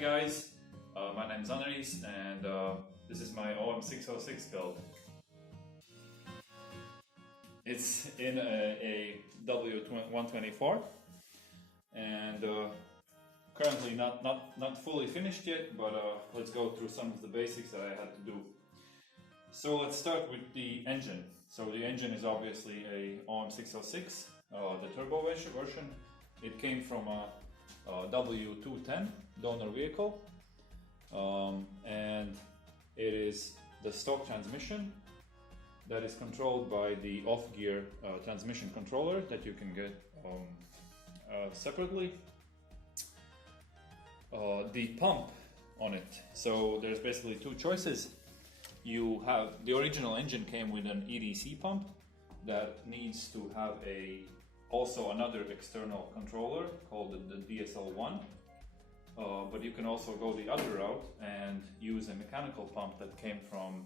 guys, my name is Andres and this is my OM606 build. It's in a W124 and currently not fully finished yet, but let's go through some of the basics that I had to do. So let's start with the engine. So the engine is obviously a OM606, the turbo version. It came from a W210 donor vehicle, and it is the stock transmission that is controlled by the off-gear transmission controller that you can get separately. The pump on it, so there's basically two choices. You have the original engine came with an EDC pump that needs to have also another external controller called the DSL1, but you can also go the other route and use a mechanical pump that came from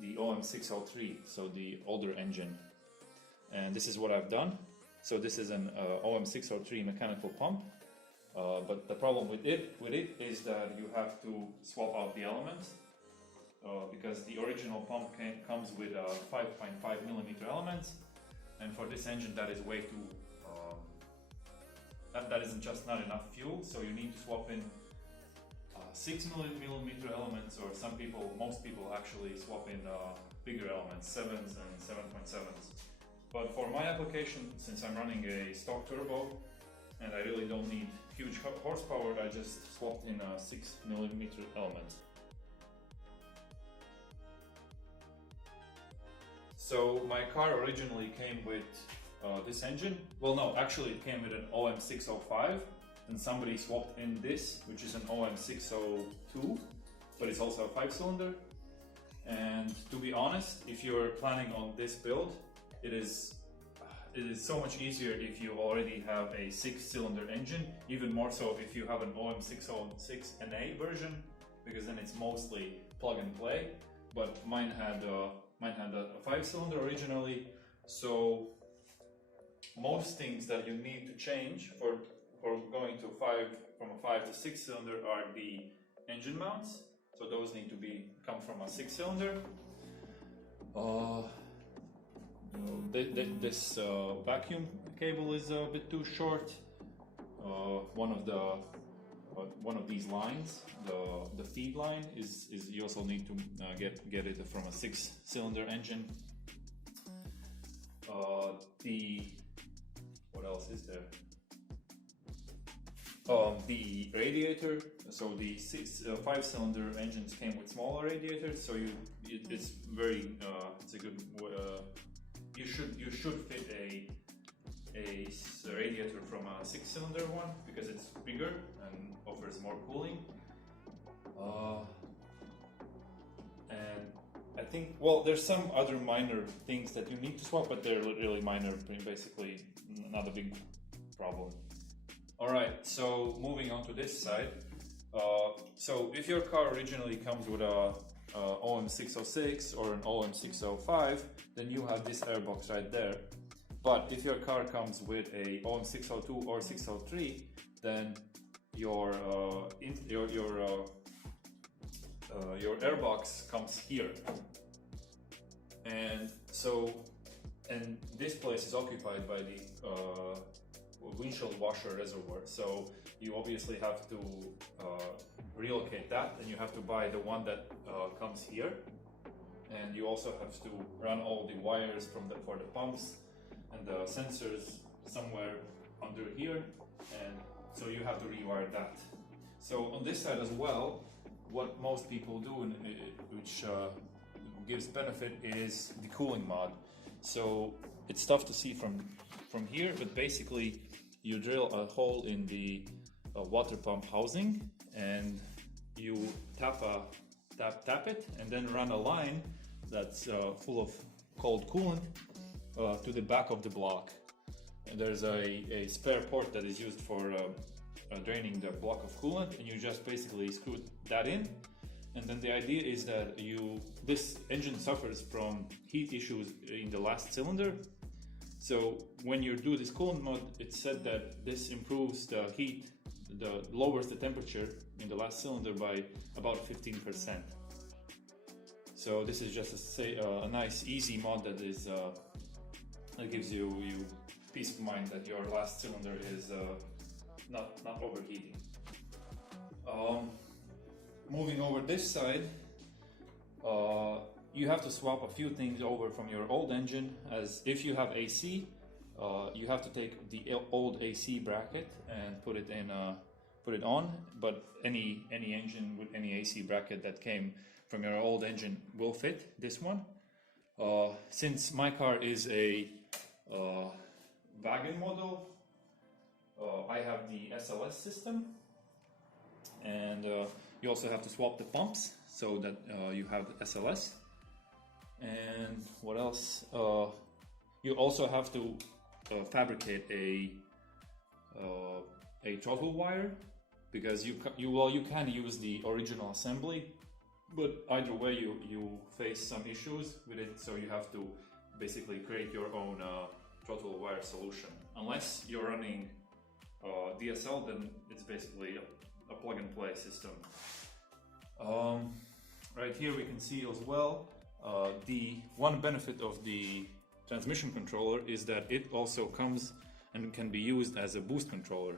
the OM603, so the older engine. And this is what I've done. So this is an OM603 mechanical pump, but the problem with it is that you have to swap out the elements. Because the original pump comes with 5.5mm elements, and for this engine that is way too that isn't just not enough fuel, so you need to swap in 6mm elements, or most people actually swap in bigger elements, 7s and 7.7s. But for my application, since I'm running a stock turbo and I really don't need huge horsepower, I just swapped in 6mm elements. So my car originally came with this engine. Well, no, actually it came with an OM605, and somebody swapped in this, which is an OM602, but it's also a 5-cylinder. And to be honest, if you're planning on this build, it is so much easier if you already have a 6-cylinder engine, even more so if you have an OM606 NA version, because then it's mostly plug and play. But mine had a 5-cylinder originally, so most things that you need to change for going to from a 5 to 6-cylinder are the engine mounts. So those need to come from a 6-cylinder. This vacuum cable is a bit too short. One of these lines, the feed line, is you also need to get it from a 6-cylinder engine. What else is there? The radiator. So the 5-cylinder engines came with smaller radiators, so it's a good. You should fit a radiator from a 6-cylinder one, because it's bigger and offers more cooling. And I think, well, there's some other minor things that you need to swap, but they're really minor, basically not a big problem. Alright, so moving on to this side. So if your car originally comes with a OM606 or an OM605, then you have this airbox right there. But if your car comes with a OM602 or 603, then your airbox comes here, and this place is occupied by the windshield washer reservoir. So you obviously have to relocate that, and you have to buy the one that comes here, and you also have to run all the wires for the pumps and the sensors somewhere under here, and so you have to rewire that. So on this side as well, what most people do, which gives benefit, is the cooling mod. So it's tough to see from here, but basically you drill a hole in the water pump housing, and you tap it, and then run a line that's full of cold coolant to the back of the block. And there's a spare port that is used for draining the block of coolant, and you just basically screw that in. And then the idea is that this engine suffers from heat issues in the last cylinder. So when you do this coolant mode, it's said that this improves the heat lowers the temperature in the last cylinder by about 15%. So this is just a nice, easy mod that is that gives you peace of mind that your last cylinder is not overheating. Moving over this side, you have to swap a few things over from your old engine. As if you have AC, you have to take the old AC bracket and put it on. But any engine with any AC bracket that came from your old engine will fit this one. Since my car is a wagon model, I have the SLS system, and you also have to swap the pumps so that you have the SLS. And what else? You also have to fabricate a throttle wire, because you can use the original assembly, but either way you face some issues with it, so you have to basically create your own throttle wire solution. Unless you're running DSL, then it's basically a plug-and-play system. Right here we can see as well the one benefit of the transmission controller is that it also comes and can be used as a boost controller.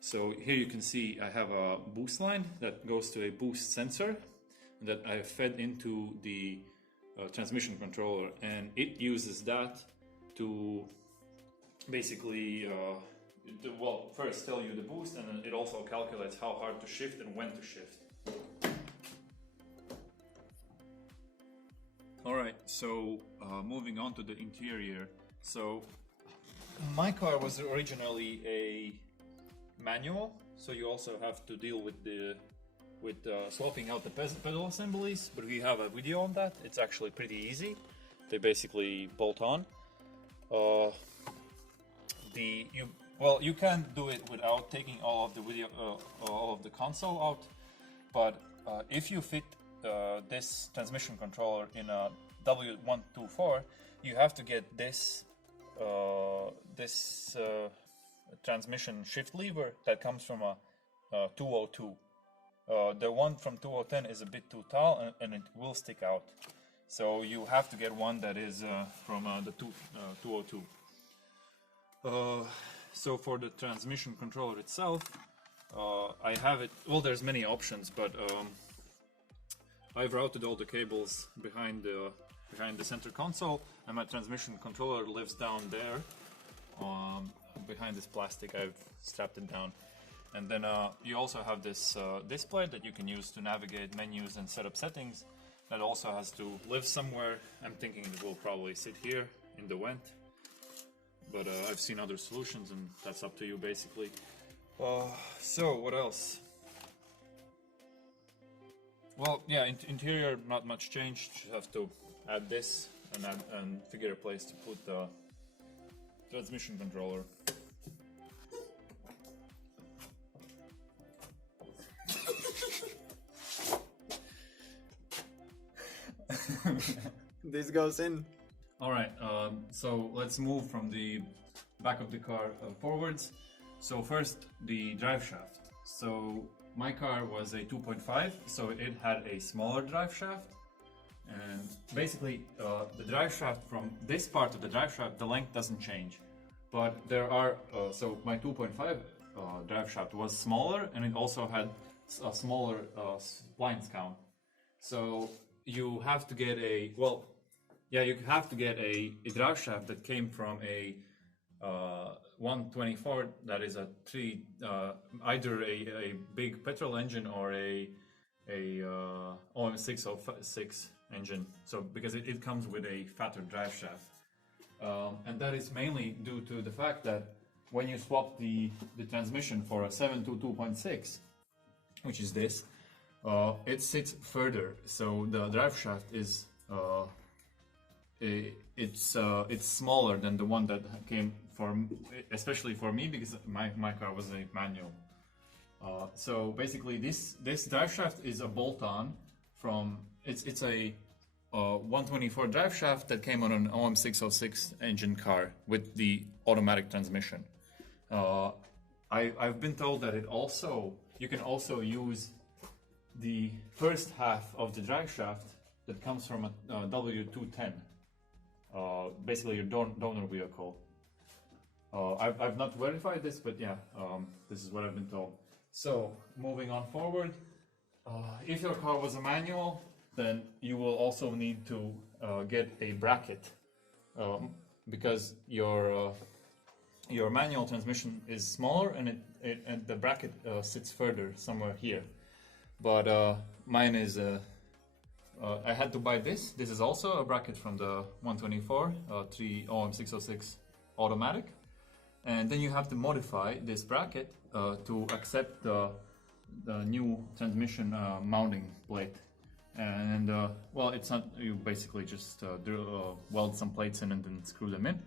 So here you can see I have a boost line that goes to a boost sensor that I have fed into the transmission controller, and it uses that to basically first tell you the boost, and then it also calculates how hard to shift and when to shift. Alright, so moving on to the interior. So my car was originally a manual, so you also have to deal with swapping out the pedal assemblies, but we have a video on that. It's actually pretty easy. They basically bolt on. You can do it without taking all of the console out, but if you fit this transmission controller in a W124, you have to get this transmission shift lever that comes from a 202. The one from 2010 is a bit too tall and it will stick out. So you have to get one that is from the 202. So for the transmission controller itself, I have it, well, there's many options, but I've routed all the cables behind the center console, and my transmission controller lives down there behind this plastic. I've strapped it down. And then you also have this display that you can use to navigate menus and set up settings. That also has to live somewhere. I'm thinking it will probably sit here in the vent, but I've seen other solutions, and that's up to you basically. So what else? Well, yeah, interior, not much changed. You have to add this and figure a place to put the transmission controller. This goes in. Alright, so let's move from the back of the car forwards. So first, the drive shaft. So my car was a 2.5, so it had a smaller drive shaft. And basically, the drive shaft, from this part of the drive shaft, the length doesn't change. But there are, so my 2.5 drive shaft was smaller, and it also had a smaller splines count. So you have to get a, you have to get a drive shaft that came from a 124 that is either a big petrol engine or a OM606 engine. So because it comes with a fatter drive shaft, and that is mainly due to the fact that when you swap the transmission for a 722.6, which is this, it sits further, so the drive shaft is it's smaller than the one that came especially for me, because my car was a manual. So basically this drive shaft is a bolt-on from, it's a 124 drive shaft that came on an OM606 engine car with the automatic transmission. I've been told that you can also use the first half of the driveshaft that comes from a W210, basically your donor vehicle. I've not verified this, but yeah, this is what I've been told. So moving on forward, if your car was a manual, then you will also need to get a bracket, because your manual transmission is smaller and the bracket sits further somewhere here. But mine is I had to buy this. This is also a bracket from the 124 OM606 automatic, and then you have to modify this bracket to accept the new transmission mounting plate. And well, it's not, you basically just weld some plates in and then screw them in.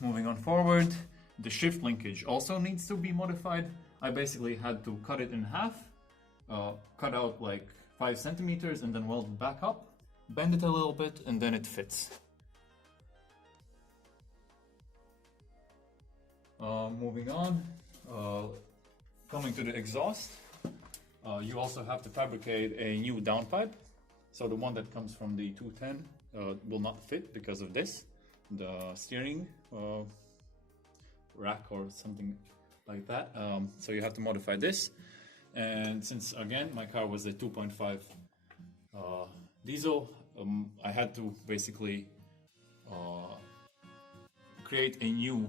Moving on forward, the shift linkage also needs to be modified. I basically had to cut it in half, cut out like 5 centimeters and then weld it back up, bend it a little bit, and then it fits. Moving on, coming to the exhaust, you also have to fabricate a new downpipe. So the one that comes from the 210 will not fit because of this, the steering rack or something like that. So you have to modify this. And since again my car was a 2.5 diesel, I had to basically create a new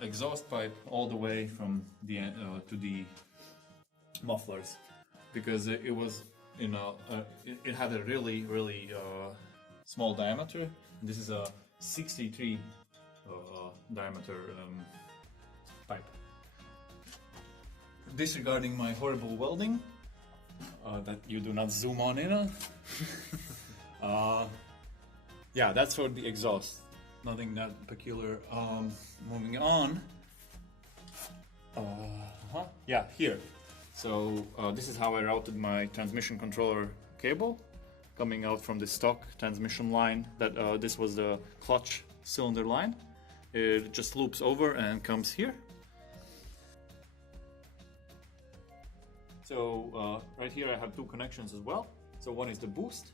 exhaust pipe all the way from the end to the mufflers, because it was, you know, it had a really small diameter. This is a 63 diameter pipe. Disregarding my horrible welding that you do not zoom on in on. Yeah, that's for the exhaust. Nothing that peculiar. Moving on. Yeah, here. So this is how I routed my transmission controller cable coming out from the stock transmission line. That this was the clutch cylinder line. It just loops over and comes here. So right here I have 2 connections as well. So one is the boost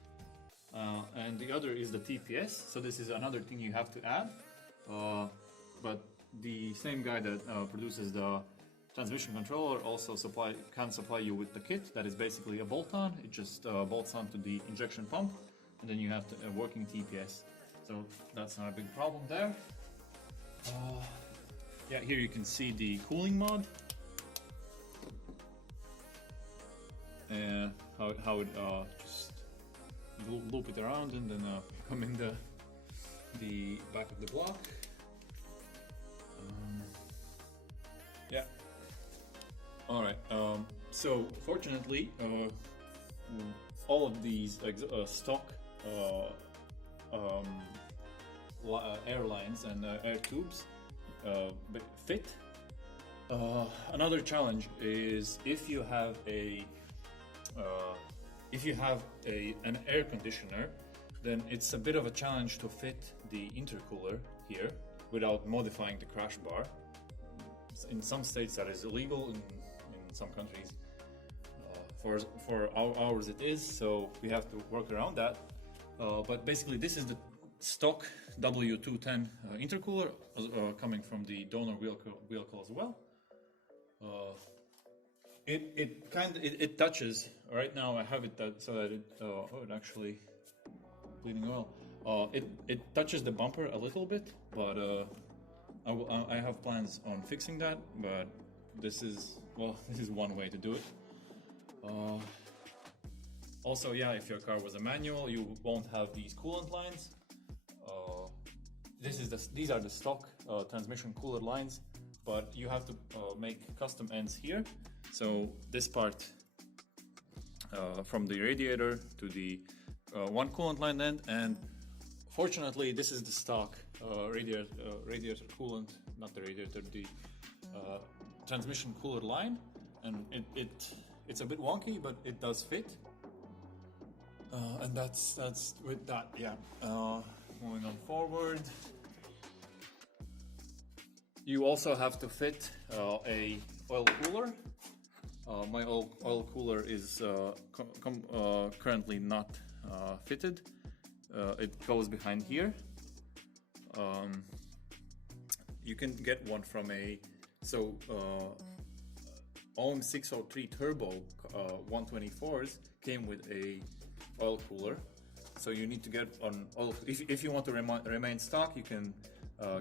and the other is the TPS. So this is another thing you have to add. But the same guy that produces the transmission controller also can supply you with the kit that is basically a bolt-on. It just bolts onto the injection pump, and then you have a working TPS. So that's not a big problem there. Yeah, here you can see the cooling mod. And how it just loop it around and then come in the back of the block. Yeah. All right. So fortunately, all of these stock airlines and air tubes fit. Another challenge is if you have an air conditioner, then it's a bit of a challenge to fit the intercooler here without modifying the crash bar. In some states that is illegal, in some countries for ours it is, so we have to work around that. But basically this is the stock W210 intercooler coming from the donor vehicle as well. It touches. Right now I have it so that it it actually bleeding oil. It touches the bumper a little bit, but I have plans on fixing that. But this is one way to do it. Also, yeah, if your car was a manual, you won't have these coolant lines. These are the stock transmission cooler lines, but you have to make custom ends here. So this part from the radiator to the one coolant line end, and fortunately this is the stock radiator coolant, not the radiator, the transmission cooler line, and it's a bit wonky, but it does fit. And that's with that. Yeah. Moving on forward. You also have to fit a oil cooler. My oil cooler is currently not fitted. It goes behind here. You can get one from OM603 Turbo 124s came with a oil cooler. So you need to get on oil. If you want to remain stock, you can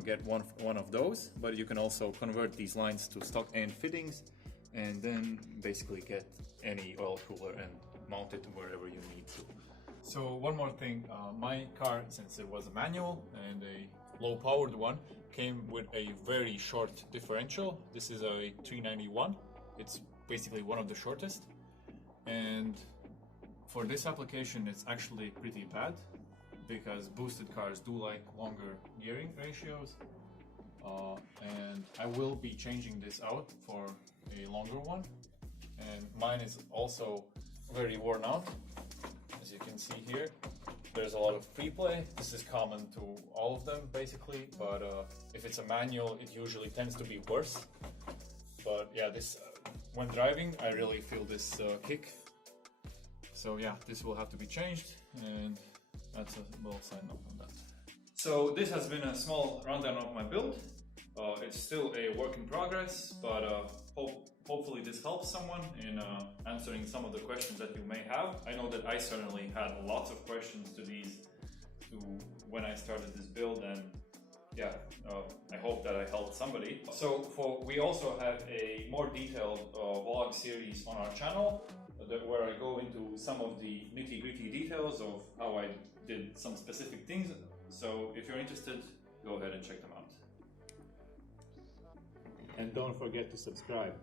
get one of those, but you can also convert these lines to stock and fittings, and then basically get any oil cooler and mount it wherever you need to. So one more thing, my car, since it was a manual and a low-powered one, came with a very short differential. This is a 391. It's basically one of the shortest, and for this application it's actually pretty bad, because boosted cars do like longer gearing ratios, and I will be changing this out for a longer one. And mine is also very worn out. As you can see here, there's a lot of free play. This is common to all of them basically, but if it's a manual it usually tends to be worse. But yeah, this when driving I really feel this kick. So yeah, this will have to be changed, and that's a little sign off on that. So this has been a small rundown of my build. It's still a work in progress, but hopefully this helps someone in answering some of the questions that you may have. I know that I certainly had lots of questions to when I started this build, and yeah, I hope that I helped somebody. So we also have a more detailed vlog series on our channel, where I go into some of the nitty-gritty details of how I did some specific things. So if you're interested, go ahead and check them out. And don't forget to subscribe.